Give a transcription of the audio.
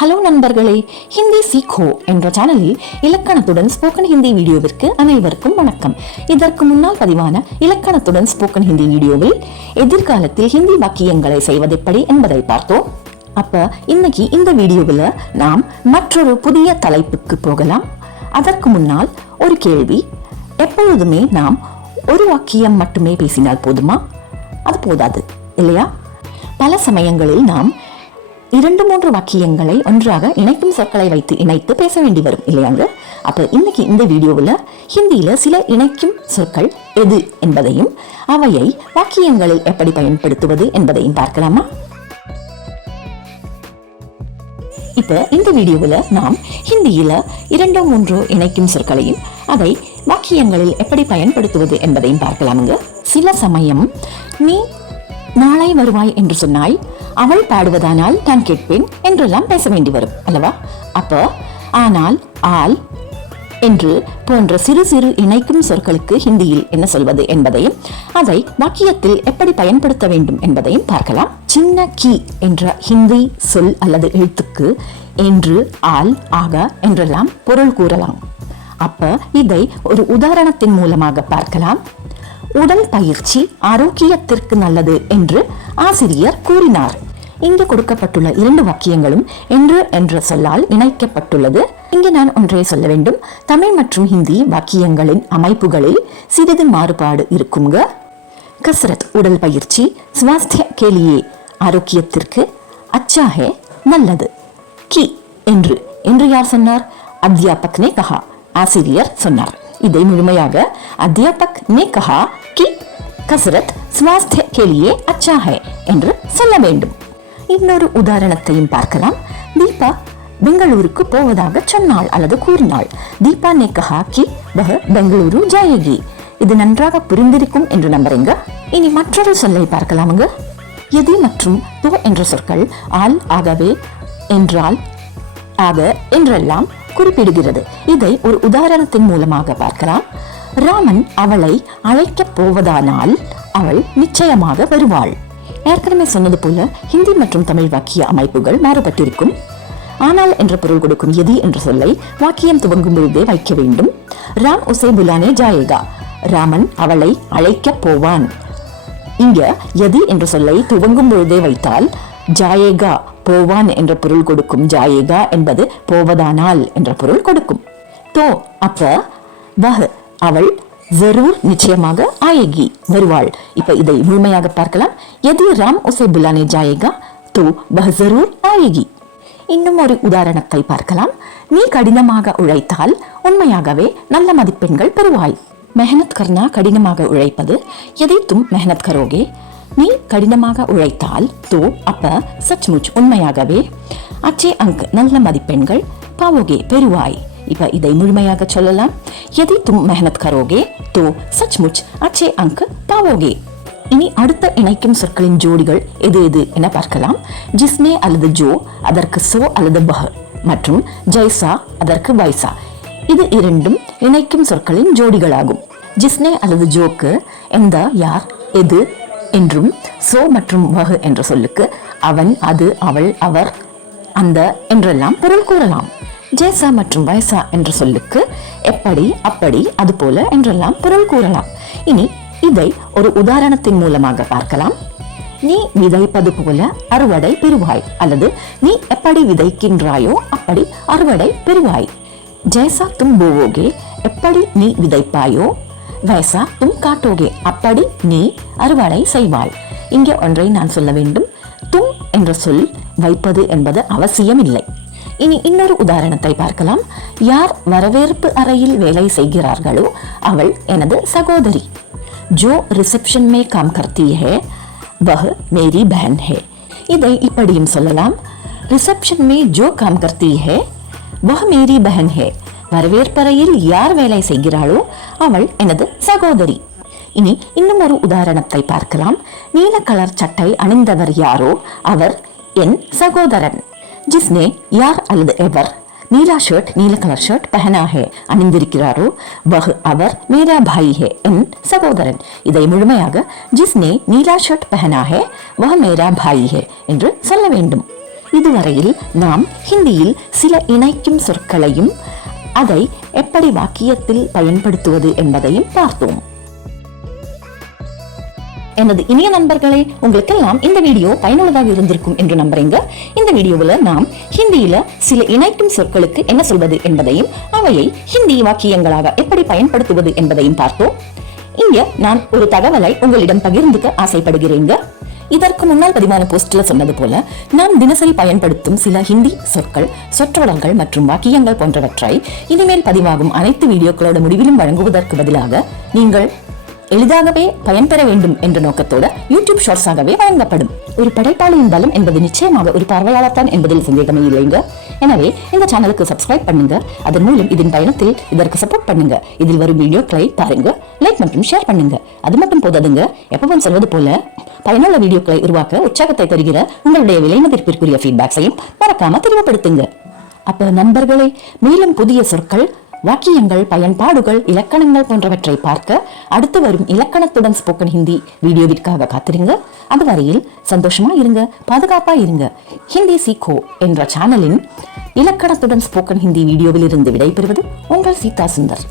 Hello நண்பர்களே, ஹிந்தி சீக்கோ என்ற சேனலில் இலக்கணத்துடன் ஸ்போக்கன் ஹிந்தி வீடியோவிற்கு அனைவருக்கும் வணக்கம். இதற்கு முன்னால் பதிவான இலக்கணத்துடன் ஸ்போக்கன் ஹிந்தி வீடியோவில் எதிர்காலத்தில் ஹிந்தி வாக்கியங்களை செய்வதெப்படி என்பதை பார்த்தோம். அப்ப இன்னைக்கு இந்த வீடியோவில் நாம் மற்றொரு புதிய தலைப்புக்கு போகலாம். அதற்கு முன்னால் ஒரு கேள்வி. எப்பொழுதுமே நாம் ஒரு வாக்கியம் மட்டுமே பேசினால் போதுமா? அது போதாது இல்லையா? பல சமயங்களில் நாம் 2-3 வாக்கியங்களை ஒன்றாக இணைக்கும் சொற்களை வைத்து இணைத்து பேச வேண்டி வரும் இல்லையாங்க? அப்ப இன்னைக்கு இந்த வீடியோவில் ஹிந்தியில சில இணைக்கும் சொற்கள் எது என்பதையும் அவையை வாக்கியங்களில் எப்படி பயன்படுத்துவது என்பதையும் பார்க்கலாமா? இப்ப இந்த வீடியோவில் நாம் ஹிந்தியில 2-3 இணைக்கும் சொற்களையும் அதை வாக்கியங்களில் எப்படி பயன்படுத்துவது என்பதையும் பார்க்கலாமுங்க. சில சமயம் நீ நாளை வருவாய் என்று சொன்னாய், அவள் பாடுவதானால் நான் கேட்பேன் என்றெல்லாம் பேச வேண்டி வரும் அல்லவா? அப்ப ஆனால், ஆல் என்று போன்ற சிறு சிறு இணைக்கும் சொற்களுக்கு ஹிந்தியில் என்ன சொல்வது என்பதையும் அதை வாக்கியத்தில் எப்படி பயன்படுத்த வேண்டும் என்பதையும் பார்க்கலாம். சின்ன கி என்ற ஹிந்தி சொல் அல்லது எழுத்துக்கு என்று, ஆல், ஆக என்றெல்லாம் பொருள் கூறலாம். அப்ப இதை ஒரு உதாரணத்தின் மூலமாக பார்க்கலாம். உடல் பயிற்சி ஆரோக்கியத்திற்கு நல்லது என்று ஆசிரியர் கூறினார். இங்கு கொடுக்கப்பட்டுள்ள 2 வாக்கியங்களும் என்று என்ற சொல்லால் இணைக்கப்பட்டுள்ளது. இங்கு நான் ஒன்றே சொல்ல வேண்டும். தமிழ் மற்றும் ஹிந்தி வாக்கியங்களின் அமைப்புகளில் சிறிது மாறுபாடு இருக்குங்க. கசரத் உடல் பயிற்சி, ஸ்வாஸ்திய கேலியே ஆரோக்கியத்திற்கு, அச்சா ஹே நல்லது. கி என்று என்று யார் சொன்னார்? அத்தியாபக் நே கஹா, ஆசிரியர் சொன்னார். இதை முழுமையாக அத்தியாபக் நே கஹா கி கசரத் ஸ்வாஸ்திய கேலியே அச்சா ஹே என்று சொல்ல வேண்டும். இன்னொரு உதாரணத்தையும் பார்க்கலாம். தீபா பெங்களூருக்கு போவதாக சொன்னாள் அல்லது கூறினாள். தீபா நே கஹா கி வஹ் பெங்களூரு ஜாயேகி. இது நன்றாக புரிந்திருக்கும் என்று நம்புறீங்க. இனி மற்றொரு சொல்லை பார்க்கலாமுங்க. எதி மற்றும் தோ என்ற சொற்கள் ஆல், ஆகவே, என்றால், ஆக என்றெல்லாம் குறிப்பிடுகிறது. இதை ஒரு உதாரணத்தின் மூலமாக பார்க்கலாம். ராமன் அவளை அழைக்கப் போவதானால் அவள் நிச்சயமாக வருவாள். ஏற்கனவே சொன்னது போல ஹிந்தி மற்றும் தமிழ் வாக்கிய அமைப்புகள் மாறுபட்டிருக்கும். ஆனால் என்ற பொருள் கொடுக்கும் எதி என்ற சொல்லை வாக்கியம் துவங்கும் பொழுதே வைக்க வேண்டும். ராம் உசே புலானே ஜாயேகா, ராமன் அவளை அழைக்கப் போவான். இங்க எதி என்ற சொல்லை துவங்கும் பொழுதே வைத்தால் ஜாயேகா போவான் என்ற பொருள் கொடுக்கும். ஜாயேகா என்பது போவதானால் என்ற பொருள் கொடுக்கும். தோ அப்ப வஹ் அவள், ஜரூர் நிச்சயமாக, ஆயேகி வருவாள். இப்ப இதை முழுமையாக பார்க்கலாம். எதி ராம் உசே புலானே ஜாயேகா தோ வஹ் ஜரூர் ஆயேகி. இன்னும் ஒரு உதாரணத்தை பார்க்கலாம். நீ கடினமாக உழைத்தால் உண்மையாகவே நல்ல மதிப்பெண்கள் பெறுவாய். மெஹனத் கர்னா கடினமாக உழைப்பது. எதை தும் மெஹனத் கரோகே, நீ கடினமாக உழைத்தால், தோ அப்ப சச்முச் உண்மையாகவே, அச்சே அங்க் நல்ல மதிப்பெண்கள், பாவோகே பெறுவாய். இப்ப இதை முழுமையாக சொல்லலாம். எதி தும் மெஹனத் கரோகே தோ சச்முச் அச்சே அங்க் பாவோகே. இனி அடுத்த இணைக்கும் சொற்களின் ஜோடிகள் எது எது என பார்க்கலாம். ஜிஸ்னே அல்லது ஜோ அதற்கு சோ அல்லது பஹ் மற்றும் ஜைசா அதற்கு வைசா. இது 2ம் இணைக்கும் சொற்களின் ஜோடிகளாகும். ஜிஸ்னே அல்லது ஜோக்கு எந்த, யார், எது என்றும், சோ மற்றும் வஹ் என்ற சொல்லுக்கு அவன், அது, அவள், அவர், அந்த என்றெல்லாம் பொருள் கூறலாம். ஜேசா மற்றும் வயசா என்ற சொல்லுக்கு எப்படி, அப்படி, அது போல என்றெல்லாம் பொருள் கூறலாம். இனி இதை ஒரு உதாரணத்தின் மூலமாக பார்க்கலாம். நீ விதைப்பது போல அறுவடை பெறுவாய் அல்லது நீ எப்படி விதைக்கின்றாயோ அப்படி அறுவடை பெறுவாய். ஜேசா தும் போவோகே, எப்படி நீ விதைப்பாயோ, வைசா தும் காட்டோகே, அப்படி நீ அறுவடை செய்வாய். இங்கே ஒன்றை நான் சொல்ல வேண்டும். தும் என்ற சொல் வைப்பது என்பது அவசியம் இல்லை. இனி இன்னொரு உதாரணத்தை பார்க்கலாம். யார் வரவேற்பு அறையில் வேலை செய்கிறார்களோ அவள் எனது சகோதரி. ஜோ ரிசப்ஷன் மே காம் கர்த்தி ஹே வஹ் மேரி பஹன் ஹே. இதை இப்படியும் சொல்லலாம். ரிசப்ஷன் மே ஜோ காம் கர்த்தி ஹே வஹ் மேரி பஹன் ஹே. வரவேற்பறையில் யார் வேலை செய்கிறாளோ அவள் எனது சகோதரி. இனி இன்னும் ஒரு உதாரணத்தை பார்க்கலாம். நீல கலர் சட்டை அணிந்தவர் யாரோ அவர் என் சகோதரன். ஜிஸ்னே யார் அல்லது எவர் நீலா ஷர்ட், நீல கலர் ஷர்ட் பஹனா ஹே அணிந்திருக்கிறாரோ வஹ் அவர் மேரா பாய் ஹே என் சகோதரன். இதை முழுமையாக ஜிஸ்னே நீலா ஷர்ட் பஹனா ஹே வஹ் மேரா பாய் ஹே என்று சொல்ல வேண்டும். இதுவரையில் நாம் ஹிந்தியில் சில இணைக்கும் சொற்களையும் அதை எப்படி வாக்கியத்தில் பயன்படுத்துவது என்பதையும் பார்த்தோம். எனது இனிய நண்பர்களே, உங்களுக்கெல்லாம் இந்த வீடியோ பயனுள்ளதாக இருந்திருக்கும் என்று நம்புறேங்க. இந்த வீடியோவில் நாம் ஹிந்தியில சில இணைக்கும் சொற்களுக்கு என்ன சொல்வது என்பதையும் அவையை ஹிந்தி வாக்கியங்களாக எப்படி பயன்படுத்துவது என்பதையும் பார்த்தோம். இங்க நான் ஒரு தகவலை உங்களிடம் பகிர்ந்துக்க ஆசைப்படுகிறேங்க. இதற்கு முன்னால் பதிவான போஸ்ட்ல சொன்னது போல நாம் தினசரி பயன்படுத்தும் சில ஹிந்தி சொற்கள், சொற்றொடர்கள் மற்றும் வாக்கியங்கள் போன்றவற்றை இனிமேல் பதிவாகும் அனைத்து வீடியோக்களோட முடிவிலும் வழங்குவதற்கு பதிலாக நீங்கள் எளிதாகவே பயன்பெற வேண்டும் என்ற நோக்கத்தோட யூடியூப் ஷார்ட்ஸாகவே வழங்கப்படும். ஒரு படைப்பாளியின் பலம் என்பது நிச்சயமாக ஒரு பார்வையாளர் தான் என்பதில் சந்தேகமே இல்லைங்க. எனவே இந்த சேனலுக்கு சப்ஸ்கிரைப் பண்ணுங்க. அதன் மூலம் இதன் பயணத்தில் இதற்கு சப்போர்ட் பண்ணுங்க. இதில் வரும் வீடியோக்களை பாருங்க, லைக் மற்றும் ஷேர் பண்ணுங்க. அது மட்டும் போதாதுங்க, எப்பவும் சொல்வது போல பயனுள்ள வீடியோக்களை உருவாக்க உற்சாகத்தை தருகிற உங்களுடைய விலை மதிப்பிற்குரிய ஃபீட்பேக்ஸையும் மறக்காம தெரியப்படுத்துங்க. அப்ப நண்பர்களே, மேலும் புதிய சொற்கள், வாக்கியங்கள், பயன்பாடுகள், இலக்கணங்கள் போன்றவற்றை பார்க்க அடுத்து வரும் இலக்கணத்துடன் ஸ்போக்கன் ஹிந்தி வீடியோவிற்காக காத்திருங்க. அதுவரையில் சந்தோஷமா இருங்க, பாதுகாப்பா இருங்க. ஹிந்தி சீக்கோ என்ற சேனலின் இலக்கணத்துடன் ஸ்போக்கன் ஹிந்தி வீடியோவில் இருந்து விடைபெறுவது உங்கள் சீதா சுந்தர்.